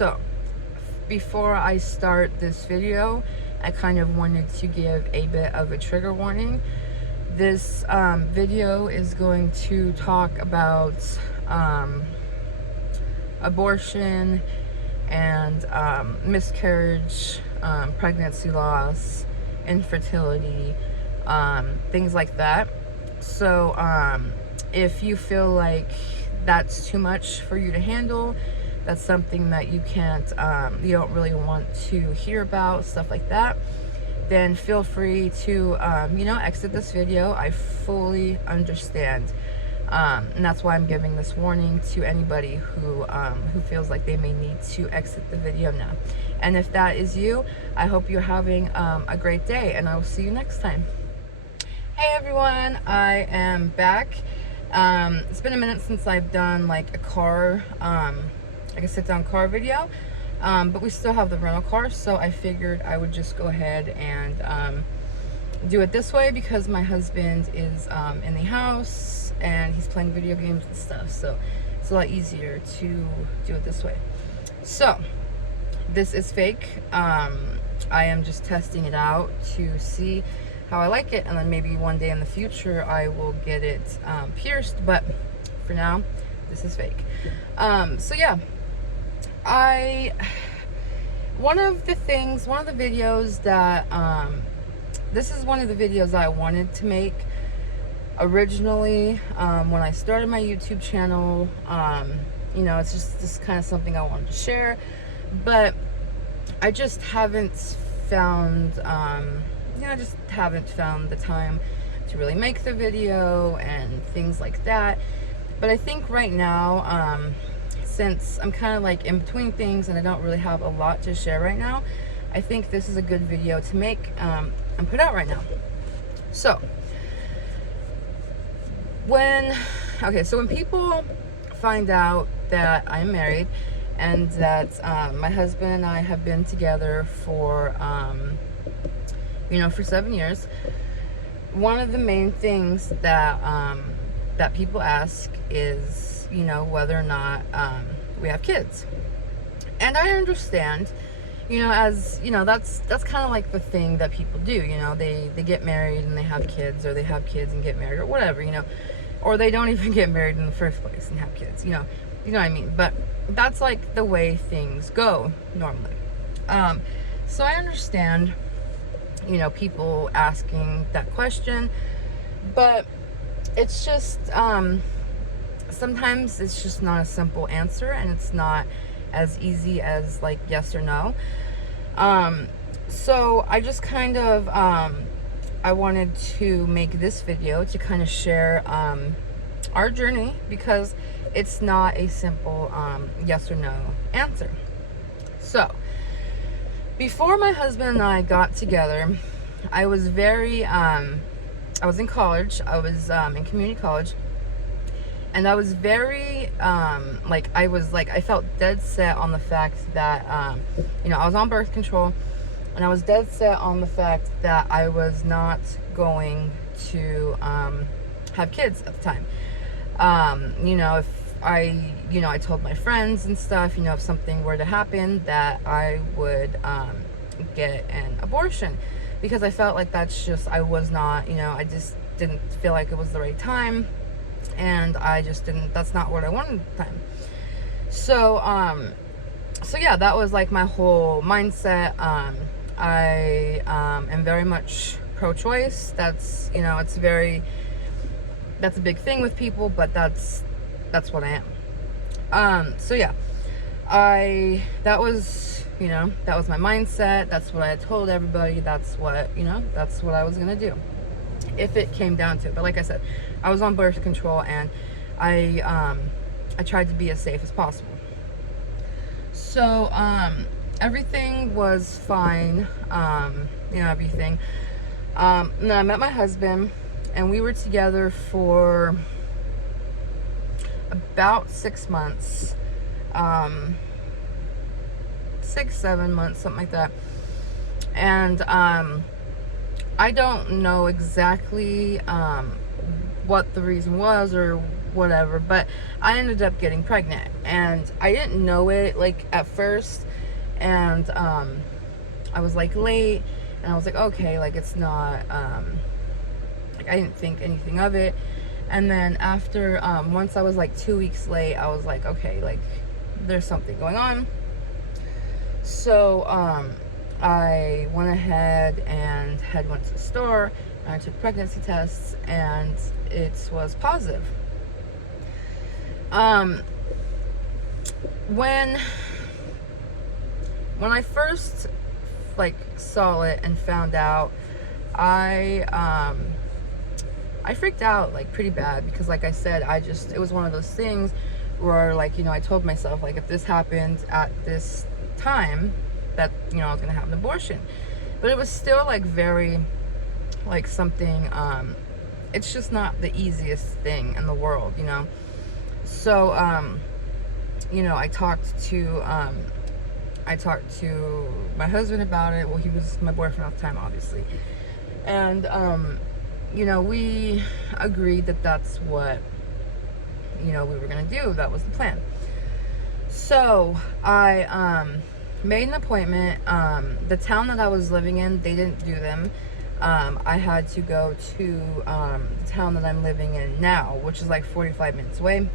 So before I start this video, I kind of wanted to give a bit of a trigger warning. This video is going to talk about abortion and miscarriage, pregnancy loss, infertility, things like that. So if you feel like that's too much for you to handle, that's something that you can't, you don't really want to hear about, stuff like that, then feel free to, exit this video. I fully understand. And that's why I'm giving this warning to anybody who feels like they may need to exit the video now. And if that is you, I hope you're having a great day, and I will see you next time. Hey everyone, I am back. It's been a minute since I've done like a car, like a sit-down car video, but we still have the rental car, so I figured I would just go ahead and do it this way because my husband is in the house and he's playing video games and stuff, so it's a lot easier to do it this way. So this is fake. I am just testing it out to see how I like it, and then maybe one day in the future I will get it pierced, but for now this is fake. So yeah, one of the videos that this is one of the videos I wanted to make originally when I started my YouTube channel. It's just kind of something I wanted to share, but I just haven't found the time to really make the video and things like that. But I think right now, since I'm kind of like in between things and I don't really have a lot to share right now, I think this is a good video to make and put out right now. So when people find out that I'm married and that my husband and I have been together for for 7 years, one of the main things that people ask is, whether or not we have kids. And I understand, that's kind of like the thing that people do. They get married and they have kids, or they have kids and get married, or whatever, or they don't even get married in the first place and have kids, you know what I mean? But that's like the way things go normally. So I understand, people asking that question, but it's just, sometimes it's just not a simple answer, and it's not as easy as like yes or no. So I just kind of, I wanted to make this video to kind of share, our journey, because it's not a simple, yes or no answer. So before my husband and I got together, I was I was in college. I was in community college, and I was very I felt dead set on the fact that I was on birth control, and I was dead set on the fact that I was not going to have kids at the time. If I told my friends and stuff, if something were to happen, that I would get an abortion, because I felt like that's didn't feel like it was the right time, and that's not what I wanted at the time. So yeah, that was like my whole mindset. I am very much pro-choice. That's, that's a big thing with people, but that's what I am. So yeah, that was my mindset. That's what I had told everybody. That's what I was gonna do if it came down to it. But like I said, I was on birth control, and I tried to be as safe as possible. So everything was fine, everything. And then I met my husband, and we were together for about 6 months, 6-7 months, something like that. And I don't know exactly what the reason was or whatever, but I ended up getting pregnant, and I didn't know it like at first, and I was like late, and I was like, okay, like it's not like I didn't think anything of it. And then after once I was like 2 weeks late, I was like, okay, like there's something going on. So I went ahead and went to the store, and I took pregnancy tests, and it was positive. When I first like saw it and found out, I freaked out like pretty bad, because like I said, it was one of those things where, like, you know, I told myself, like, if this happened at this time, that, you know, I was gonna have an abortion. But it was still like very like something, it's just not the easiest thing in the world, you know. So you know, I talked to my husband about it. Well, he was my boyfriend at the time, obviously. And you know, we agreed that that's what, you know, we were gonna do. That was the plan. So I made an appointment. The town that I was living in, they didn't do them. I had to go to the town that I'm living in now, which is like 45 minutes away.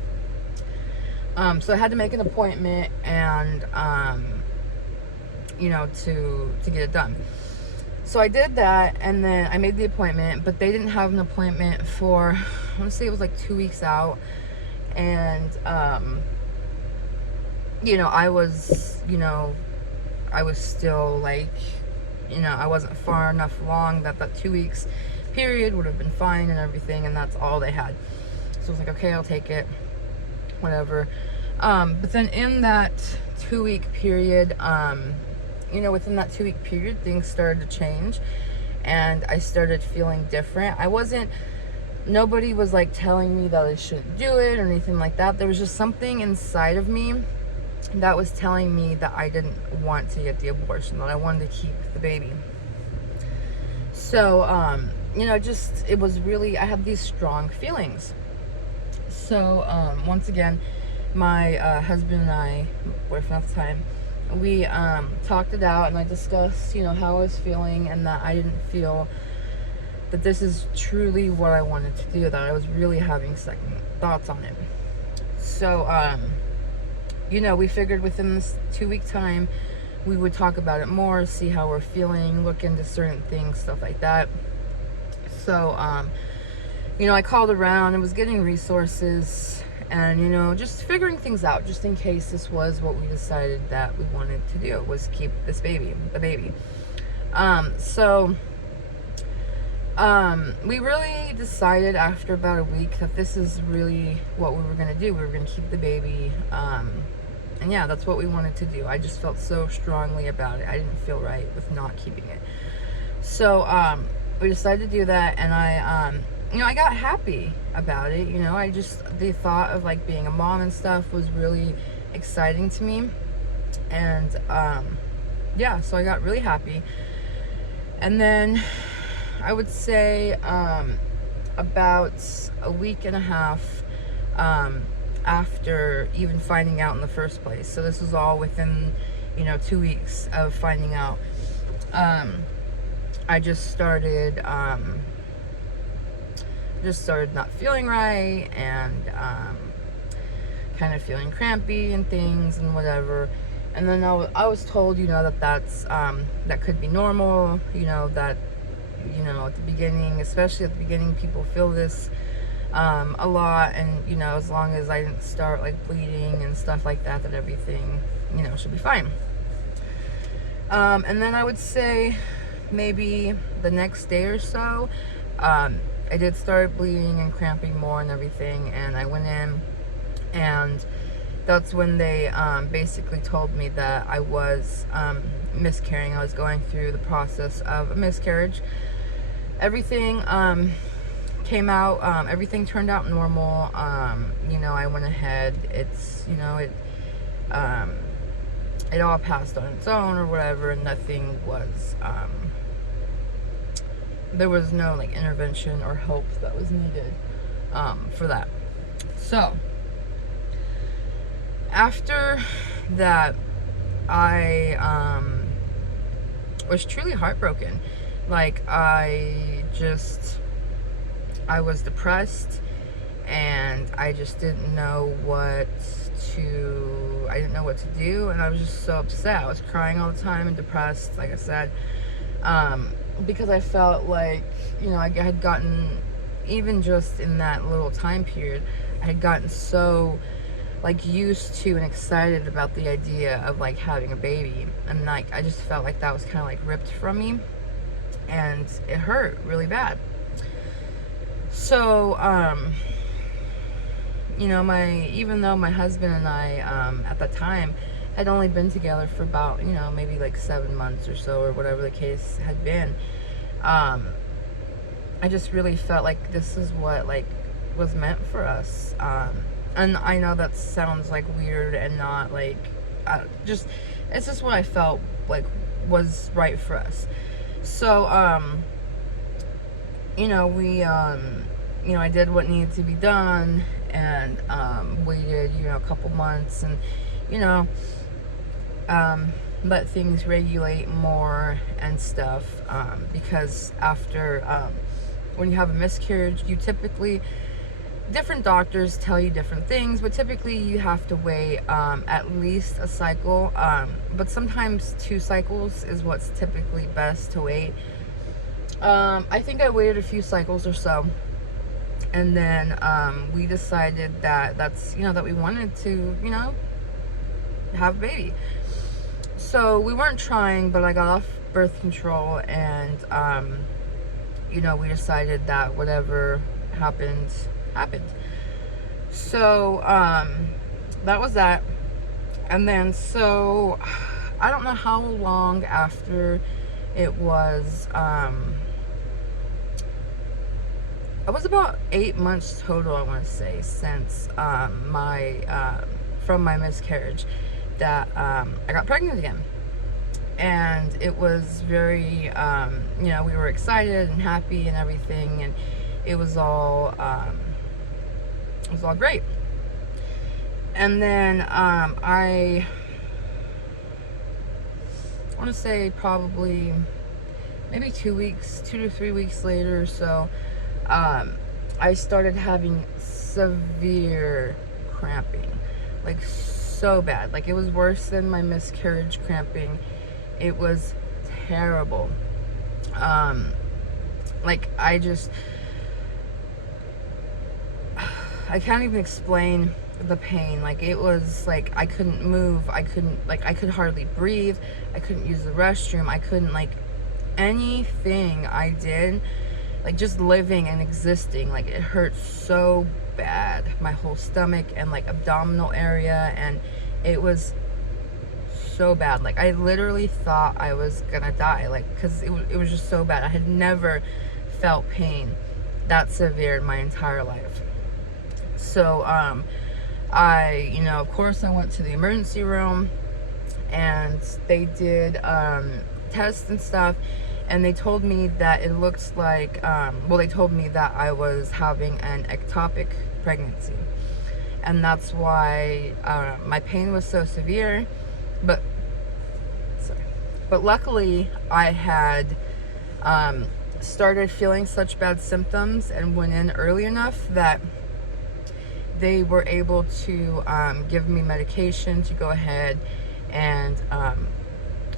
So I had to make an appointment, and you know, to get it done. So I did that, and then I made the appointment, but they didn't have an appointment for, I want to say it was like 2 weeks out. And you know, I was still like, you know, I wasn't far enough along that 2 weeks period would have been fine and everything, and that's all they had. So I was like, okay, I'll take it, whatever. But then in that 2 week period, you know, within that 2 week period, things started to change, and I started feeling different. Nobody was like telling me that I shouldn't do it or anything like that. There was just something inside of me that was telling me that I didn't want to get the abortion, that I wanted to keep the baby. So, you know, it was really, I had these strong feelings. So, once again, my husband and I, boyfriend at the time, we talked it out, and I discussed, you know, how I was feeling, and that I didn't feel that this is truly what I wanted to do, that I was really having second thoughts on it. So, you know, we figured within this 2 week time, we would talk about it more, see how we're feeling, look into certain things, stuff like that. So, you know, I called around and was getting resources, and, you know, just figuring things out, just in case this was what we decided that we wanted to do, was keep the baby. So, we really decided after about a week that this is really what we were going to do. We were going to keep the baby, and yeah, that's what we wanted to do. I just felt so strongly about it. I didn't feel right with not keeping it. So, we decided to do that, and you know, I got happy about it. You know, the thought of like being a mom and stuff was really exciting to me. And, yeah, so I got really happy. And then I would say, about a week and a half, after even finding out in the first place. So this was all within, you know, 2 weeks of finding out. I just started not feeling right, and kind of feeling crampy and things and whatever. And then I was told, you know, that could be normal, you know, that, you know, at the beginning, especially at the beginning, people feel this a lot, and, you know, as long as I didn't start like bleeding and stuff like that, that everything, you know, should be fine. And then I would say maybe the next day or so, I did start bleeding and cramping more and everything, and I went in, and that's when they basically told me that I was miscarrying. I was going through the process of a miscarriage. Everything came out, everything turned out normal. You know, I went ahead, you know, it all passed on its own or whatever, and nothing was, there was no like intervention or help that was needed. for that. So after that, I was truly heartbroken. Like, I was depressed, and I just didn't know what to do, and I was just so upset. I was crying all the time and depressed, like I said, because I felt like, I had gotten, even just in that little time period, I had gotten so like used to and excited about the idea of like having a baby, and like I just felt like that was kind of like ripped from me, and it hurt really bad. So even though my husband and I at that time had only been together for about maybe like 7 months or so, or whatever the case had been, I just really felt like this is what like was meant for us. And I know that sounds like weird and not like, it's just what I felt like was right for us. So, I did what needed to be done, and waited, a couple months, and, let things regulate more and stuff, because after, when you have a miscarriage, you typically, different doctors tell you different things, but typically you have to wait at least a cycle, but sometimes 2 cycles is what's typically best to wait. I think I waited a few cycles or so, and then we decided that that we wanted to have a baby. So we weren't trying, but I got off birth control, and we decided that whatever happened. So that was that. And then, so I don't know how long after it was, it was about 8 months total, I want to say, since from my miscarriage, that I got pregnant again. And it was very, we were excited and happy and everything, and it was all great. And then I want to say probably maybe 2 to 3 weeks later or so, I started having severe cramping, like so bad. Like, it was worse than my miscarriage cramping. It was terrible. Like, I can't even explain the pain. Like, it was like I couldn't move, I could hardly breathe, I couldn't use the restroom, I couldn't, like, anything I did, like, just living and existing, like, it hurt so bad, my whole stomach and like abdominal area, and it was so bad. Like, I literally thought I was gonna die, like, because it was just so bad. I had never felt pain that severe in my entire life. So I, of course, I went to the emergency room, and they did tests and stuff, and they told me that it looked like, they told me that I was having an ectopic pregnancy, and that's why my pain was so severe. But luckily I had started feeling such bad symptoms and went in early enough that they were able to give me medication to go ahead and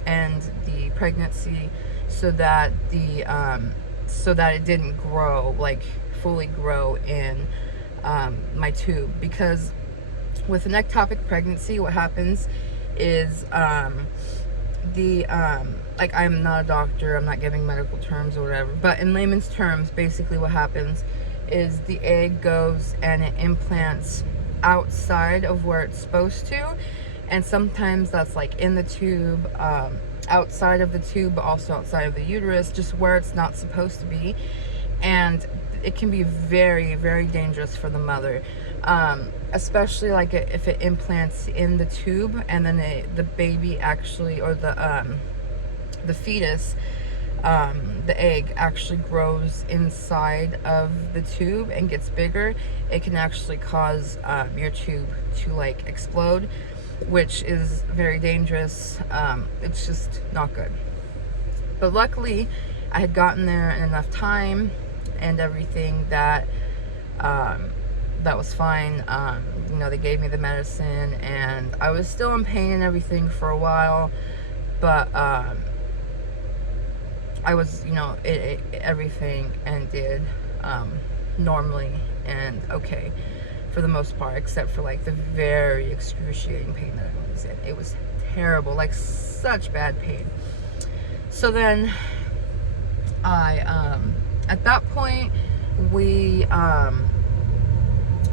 end the pregnancy, so that it didn't grow, like fully grow in my tube. Because with an ectopic pregnancy, what happens is like, I'm not a doctor, I'm not giving medical terms or whatever, but in layman's terms, basically what happens is the egg goes and it implants outside of where it's supposed to, and sometimes that's like in the tube, outside of the tube, but also outside of the uterus, just where it's not supposed to be, and it can be very, very dangerous for the mother, especially like if it implants in the tube, and then the baby actually, or the fetus the egg actually grows inside of the tube and gets bigger, it can actually cause your tube to like explode, which is very dangerous. It's just not good. But luckily, I had gotten there in enough time and everything that that was fine. You know, they gave me the medicine, and I was still in pain and everything for a while, but I was, you know, everything ended normally and okay for the most part, except for like the very excruciating pain that I was in. It was terrible, like such bad pain. So then at that point,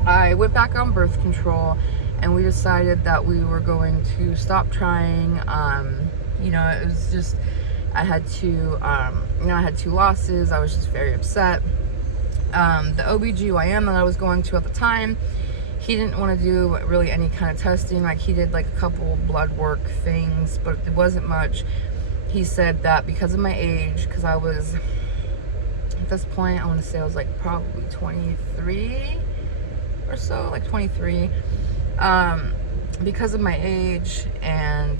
I went back on birth control, and we decided that we were going to stop trying. You know, it was just, I had two losses. I was just very upset. The OBGYN that I was going to at the time, he didn't want to do really any kind of testing. Like, he did like a couple blood work things, but it wasn't much. He said that because of my age, because I was, at this point, I want to say I was like probably 23 or so, like 23. Because of my age, and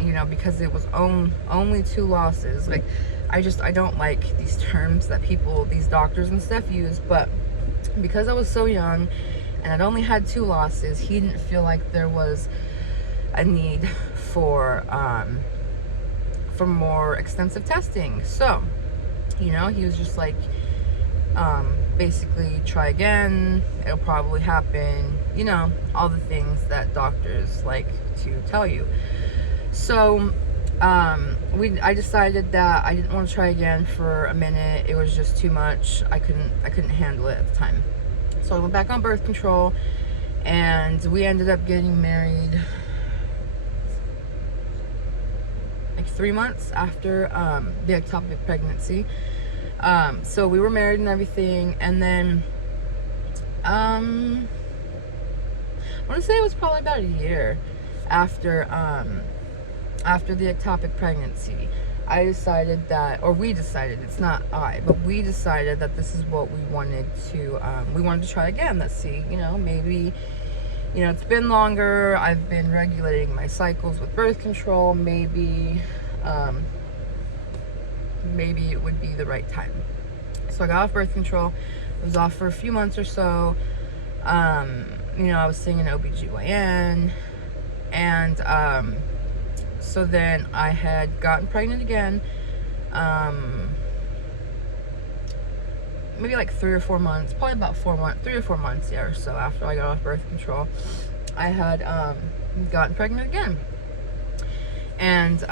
you know, because it was only 2 losses. Like, I don't like these terms that these doctors and stuff use, but because I was so young and I'd only had 2 losses, he didn't feel like there was a need for more extensive testing. So, you know, he was just like, basically, try again, it'll probably happen, you know, all the things that doctors like to tell you. So I decided that I didn't want to try again for a minute. It was just too much. I couldn't handle it at the time. So I went back on birth control, and we ended up getting married like 3 months after the ectopic pregnancy. So we were married and everything, and then I want to say it was probably about a year after the ectopic pregnancy, I decided that, or we decided, it's not I, but we decided that this is what we wanted to try again. Let's see, you know, maybe, you know, it's been longer, I've been regulating my cycles with birth control, maybe it would be the right time. So I got off birth control. I was off for a few months or so. You know, I was seeing an OBGYN, and so then I had gotten pregnant again, maybe like 3 or 4 months, probably about 3 or 4 months, yeah, or so after I got off birth control. I had gotten pregnant again, and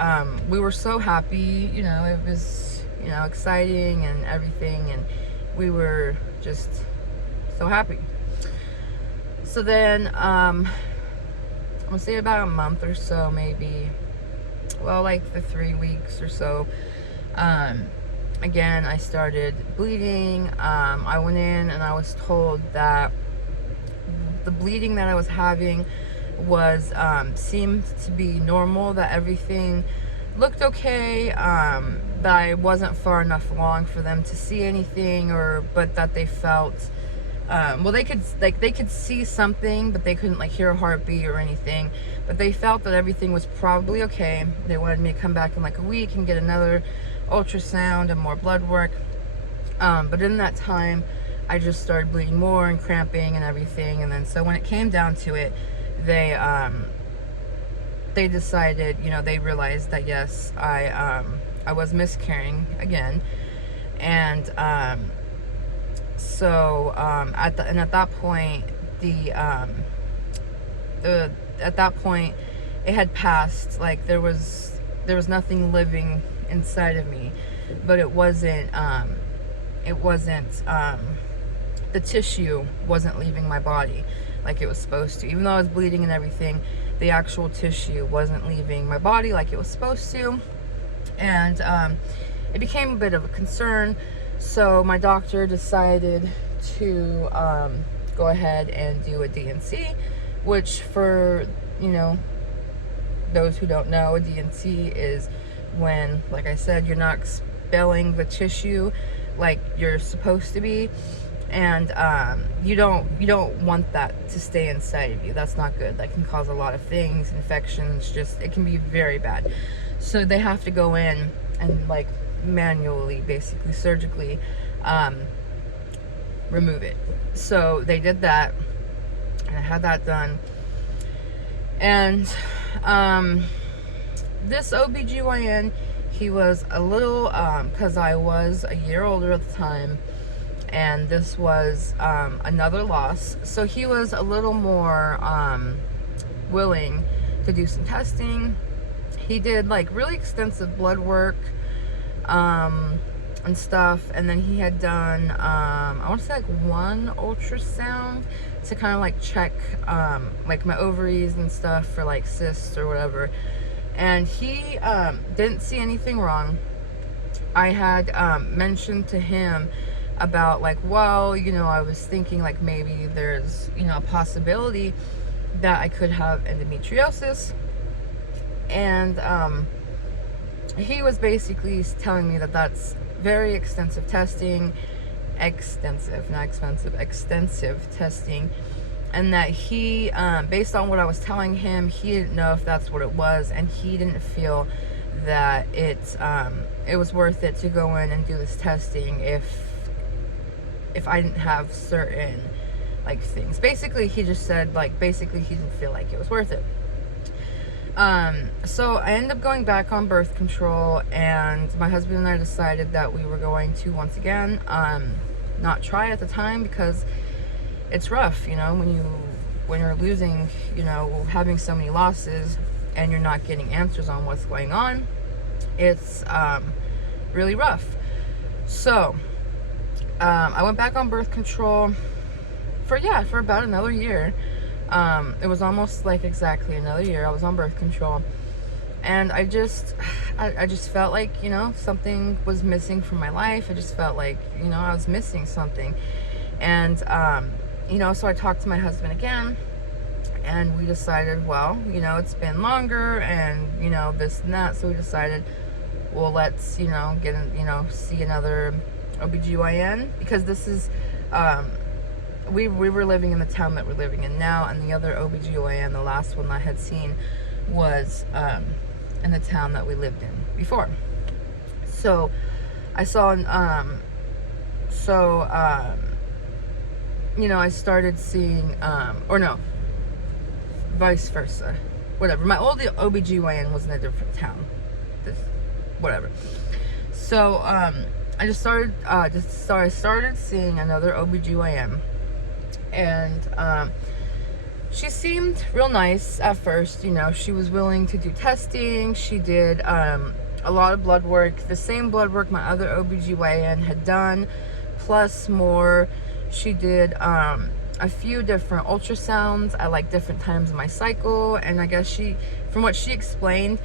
we were so happy. You know, it was, you know, exciting and everything, and we were just so happy. So then I'm gonna say about a month or so, maybe, well, like the 3 weeks or so, again I started bleeding. I went in and I was told that the bleeding that I was having was seemed to be normal, that everything looked okay, that I wasn't far enough along for them to see anything, but that they felt, well, they could see something, but they couldn't like hear a heartbeat or anything, but they felt that everything was probably okay. They wanted me to come back in like a week and get another ultrasound and more blood work, but in that time I just started bleeding more and cramping and everything. And then so when it came down to it, they decided, you know, they realized that yes, I was miscarrying again, and so at that point, at that point it had passed. Like, there was nothing living inside of me, but it wasn't the tissue wasn't leaving my body like it was supposed to. Even though I was bleeding and everything, the actual tissue wasn't leaving my body like it was supposed to, and it became a bit of a concern. So my doctor decided to go ahead and do a D&C, which, for, you know, those who don't know, a D&C is when, like I said, you're not expelling the tissue like you're supposed to be. And you don't want that to stay inside of you. That's not good. That can cause a lot of things, infections, just, it can be very bad. So they have to go in and like manually, basically surgically, remove it. So they did that, and I had that done. And this OBGYN, he was a little, because I was a year older at the time, and this was another loss, so he was a little more willing to do some testing. He did like really extensive blood work and stuff, and then he had done I want to say like one ultrasound to kind of like check like my ovaries and stuff for like cysts or whatever, and he didn't see anything wrong. I had mentioned to him about like, well, you know, I was thinking like maybe there's, you know, a possibility that I could have endometriosis, and he was basically telling me that that's very extensive testing, extensive, not expensive, extensive testing, and that he, based on what I was telling him, he didn't know if that's what it was, and he didn't feel that it was worth it to go in and do this testing if I didn't have certain like things. Basically, he just said like, basically he didn't feel like it was worth it. So I ended up going back on birth control, and my husband and I decided that we were going to once again not try at the time, because it's rough, you know, when you're losing, you know, having so many losses and you're not getting answers on what's going on. It's really rough. So I went back on birth control for about another year. It was almost like exactly another year I was on birth control, and I just felt like, you know, something was missing from my life. I just felt like, you know, I was missing something, and you know, so I talked to my husband again, and we decided, well, you know, it's been longer, and you know, this and that, so we decided, well, let's, you know, see another OBGYN, because this is we were living in the town that we're living in now, and the other OBGYN, the last one I had seen, was in the town that we lived in before. So I saw you know, I started seeing or no, vice versa, whatever. My old OBGYN was in a different town, whatever. So I started seeing another OBGYN, and she seemed real nice at first. You know, she was willing to do testing. She did a lot of blood work, the same blood work my other OBGYN had done, plus more. She did a few different ultrasounds at like different times of my cycle, and I guess from what she explained,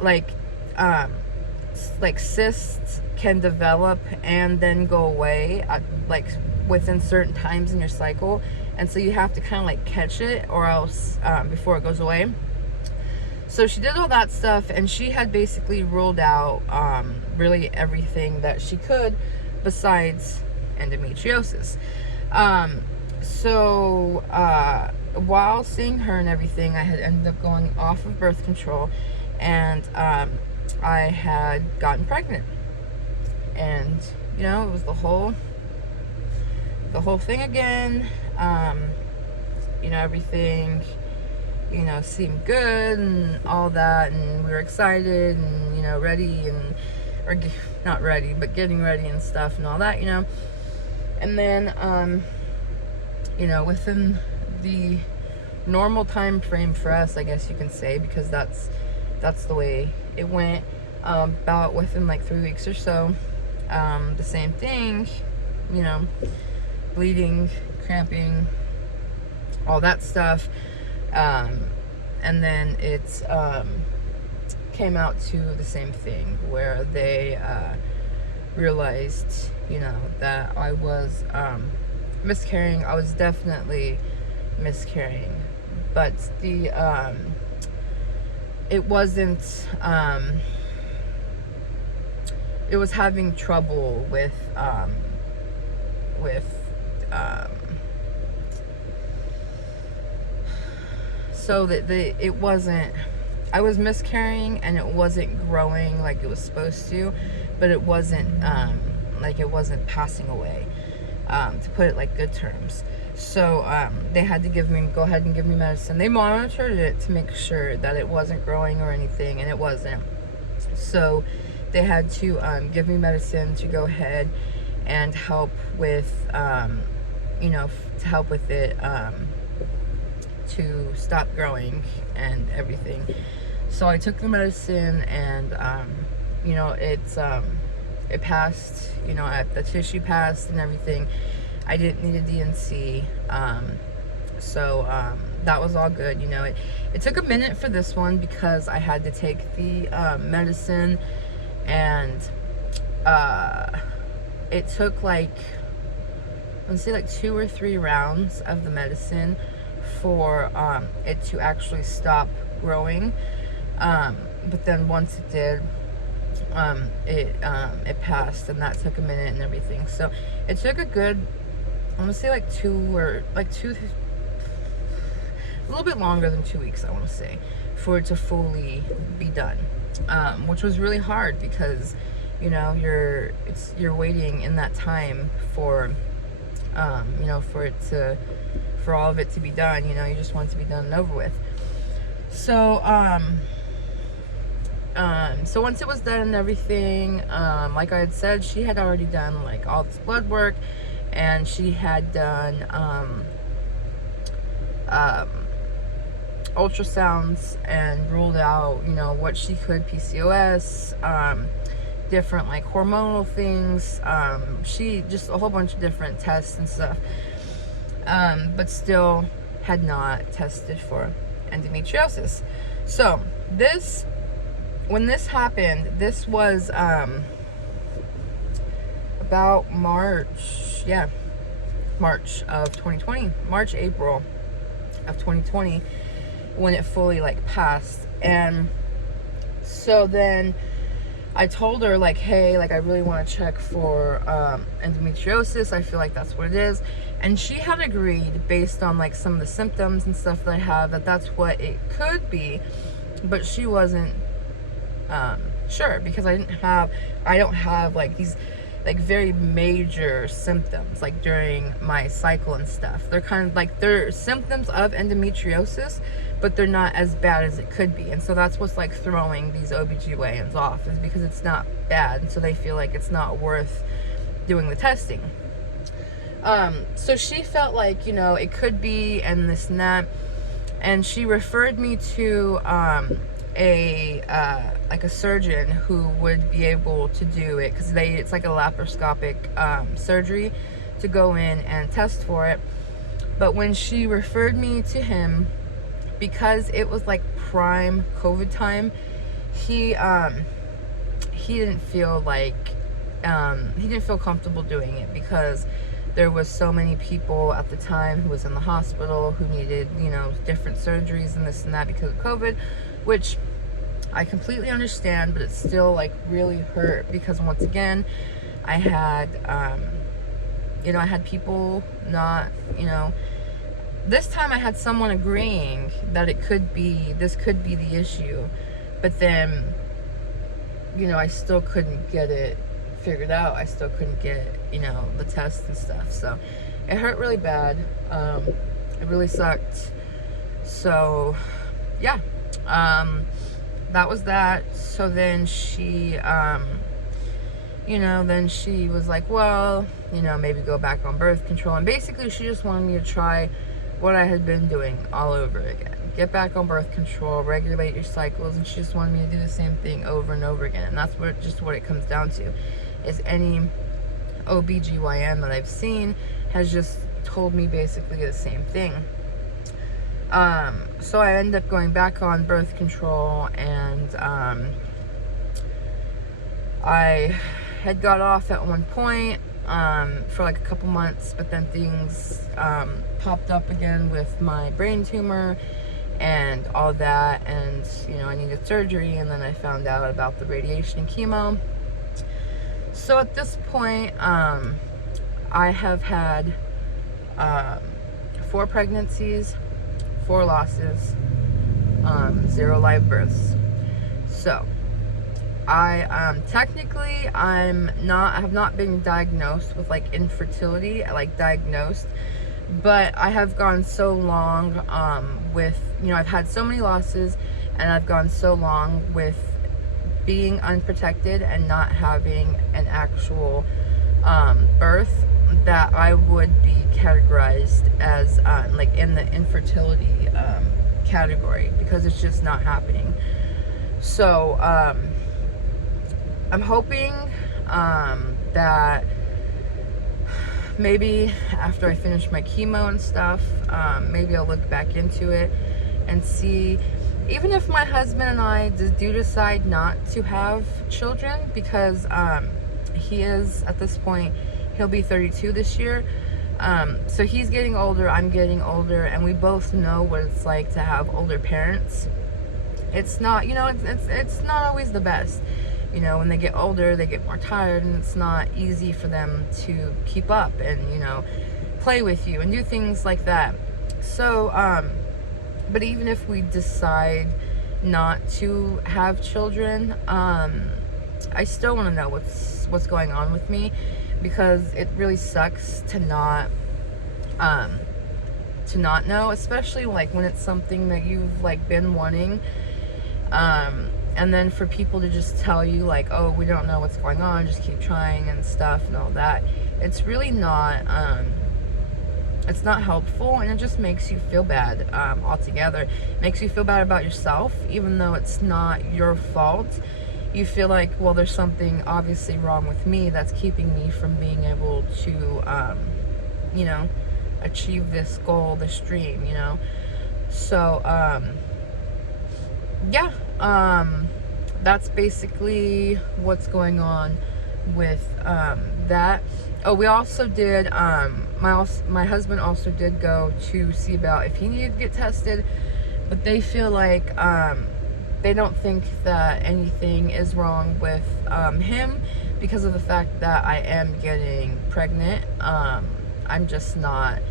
like cysts can develop and then go away at like within certain times in your cycle, and so you have to kind of like catch it, or else before it goes away. So she did all that stuff, and she had basically ruled out really everything that she could besides endometriosis. So while seeing her and everything, I had ended up going off of birth control, and I had gotten pregnant, and you know, it was the whole thing again. You know, everything, you know, seemed good and all that, and we were excited and, you know, ready, and or not ready, but getting ready and stuff and all that, you know. And then you know, within the normal time frame for us, I guess you can say, because that's the way it went, about within like 3 weeks or so, the same thing, you know, bleeding, cramping, all that stuff, and then it's came out to the same thing, where they realized, you know, that I was miscarrying. I was definitely miscarrying, but the it wasn't it was having trouble with um, so that it wasn't, I was miscarrying and it wasn't growing like it was supposed to, but it wasn't like it wasn't passing away, to put it like good terms. So they had to go ahead and give me medicine. They monitored it to make sure that it wasn't growing or anything, and it wasn't. So they had to give me medicine to go ahead and help with, to help with it, to stop growing and everything. So I took the medicine, and it passed. The tissue passed and everything. I didn't need a DNC, so that was all good. It took a minute for this one because I had to take the medicine, and it took like 2 or 3 rounds of the medicine for it to actually stop growing. But then once it did, it passed, and that took a minute and everything. So it took a good, I want to say a little bit longer than 2 weeks, I want to say, for it to fully be done, which was really hard because you're waiting in that time for for all of it to be done. You just want it to be done and over with. So so once it was done and everything, like I had said, she had already done like all this blood work, and she had done ultrasounds and ruled out what she could, PCOS, different like hormonal things, she just a whole bunch of different tests and stuff, but still had not tested for endometriosis. So when this happened, this was about March of 2020, April of 2020, when it fully like passed. And so then I told her like, hey, like I really want to check for endometriosis. I feel like that's what it is. And she had agreed, based on like some of the symptoms and stuff that I have, that that's what it could be, but she wasn't sure, because I don't have like these like very major symptoms like during my cycle and stuff. They're kind of like, they're symptoms of endometriosis, but they're not as bad as it could be. And so that's what's like throwing these OBGYNs off, is because it's not bad, and so they feel like it's not worth doing the testing. So she felt like, it could be, and this and that, and she referred me to a surgeon who would be able to do it, because it's like a laparoscopic surgery to go in and test for it. But when she referred me to him, because it was like prime COVID time, he didn't feel like he didn't feel comfortable doing it, because there was so many people at the time who was in the hospital who needed different surgeries and this and that because of COVID, which I completely understand, but it still like really hurt, because once again I had I had people not, this time I had someone agreeing that this could be the issue, but then I still couldn't get it figured out. I still couldn't get the tests and stuff, so it hurt really bad. It really sucked. So yeah, that was that. So then she then she was like, well, maybe go back on birth control, and basically she just wanted me to try what I had been doing all over again. Get back on birth control, regulate your cycles, and she just wanted me to do the same thing over and over again. And that's what it comes down to, is any OBGYN that I've seen has just told me basically the same thing. So I ended up going back on birth control, and I had got off at one point for like a couple months, but then things popped up again with my brain tumor and all that, and I needed surgery, and then I found out about the radiation and chemo. So at this point, I have had 4 pregnancies, 4 losses, 0 live births. So I technically I have not been diagnosed with like infertility, like diagnosed, but I have gone so long with, you know, I've had so many losses, and I've gone so long with being unprotected and not having an actual birth, that I would be categorized as like in the infertility category, because it's just not happening. So I'm hoping that maybe after I finish my chemo and stuff, maybe I'll look back into it and see, even if my husband and I do decide not to have children, because he is, at this point, he'll be 32 this year. So he's getting older, I'm getting older, and we both know what it's like to have older parents. It's not, you know, it's not always the best. You know, when they get older, they get more tired, and it's not easy for them to keep up and, you know, play with you and do things like that. So, but even if we decide not to have children, I still want to know what's going on with me, because it really sucks to not know, especially like when it's something that you've like been wanting, and then for people to just tell you like, oh, we don't know what's going on, just keep trying and stuff and all that. It's really not it's not helpful, and it just makes you feel bad altogether. It makes you feel bad about yourself, even though it's not your fault. You feel like, well, there's something obviously wrong with me that's keeping me from being able to, you know, achieve this goal, this dream, you know. So, yeah, that's basically what's going on with that. Oh, we also did, my husband also did go to see about if he needed to get tested, but they feel like they don't think that anything is wrong with him, because of the fact that I am getting pregnant. I'm just not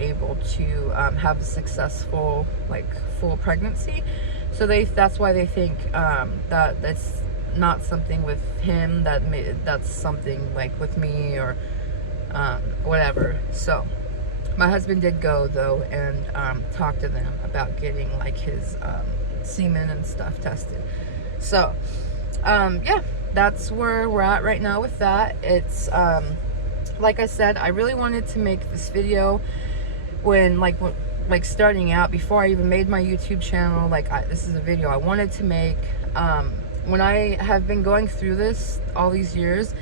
able to have a successful, like, full pregnancy. So that's why they think that that's not something with him, that's something like with me, or whatever. So my husband did go though, and talk to them about getting like his semen and stuff tested. So yeah, that's where we're at right now with that. It's like I said, I really wanted to make this video when like starting out, before I even made my YouTube channel. Like, this is a video I wanted to make. When I have been going through this all these years,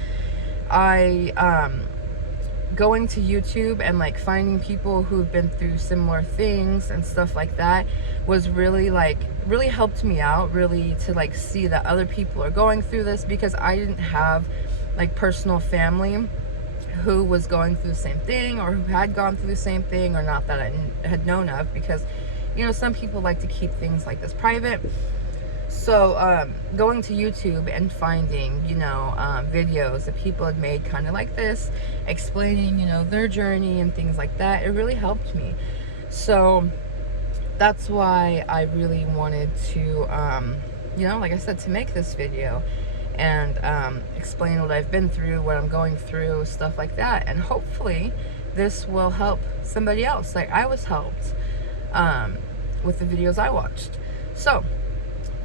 going to YouTube and like finding people who've been through similar things and stuff like that was really helped me out, really, to like see that other people are going through this, because I didn't have like personal family who was going through the same thing, or who had gone through the same thing, or not that I had known of, because, you know, some people like to keep things like this private. So going to YouTube and finding, you know, videos that people had made kind of like this, explaining, you know, their journey and things like that, it really helped me. So that's why I really wanted to, you know, like I said, to make this video and explain what I've been through, what I'm going through, stuff like that. And hopefully this will help somebody else, like I was helped with the videos I watched. So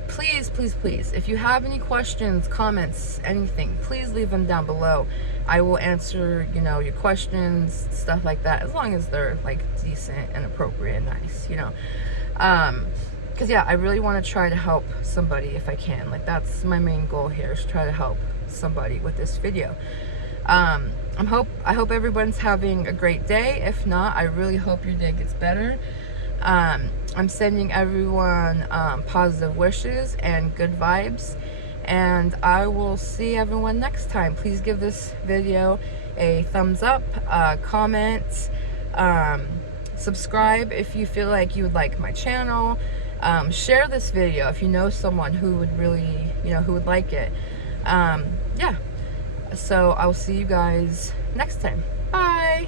please, please, please, if you have any questions, comments, anything, please leave them down below. I will answer, you know, your questions, stuff like that, as long as they're like decent and appropriate and nice, you know. Because yeah, I really want to try to help somebody if I can. Like, that's my main goal here, is try to help somebody with this video. I hope everyone's having a great day. If not, I really hope your day gets better. I'm sending everyone positive wishes and good vibes, and I will see everyone next time. Please give this video a thumbs up, comment, subscribe if you feel like you would like my channel. Share this video if you know someone who would really, you know, who would like it. Yeah, so I will see you guys next time. Bye.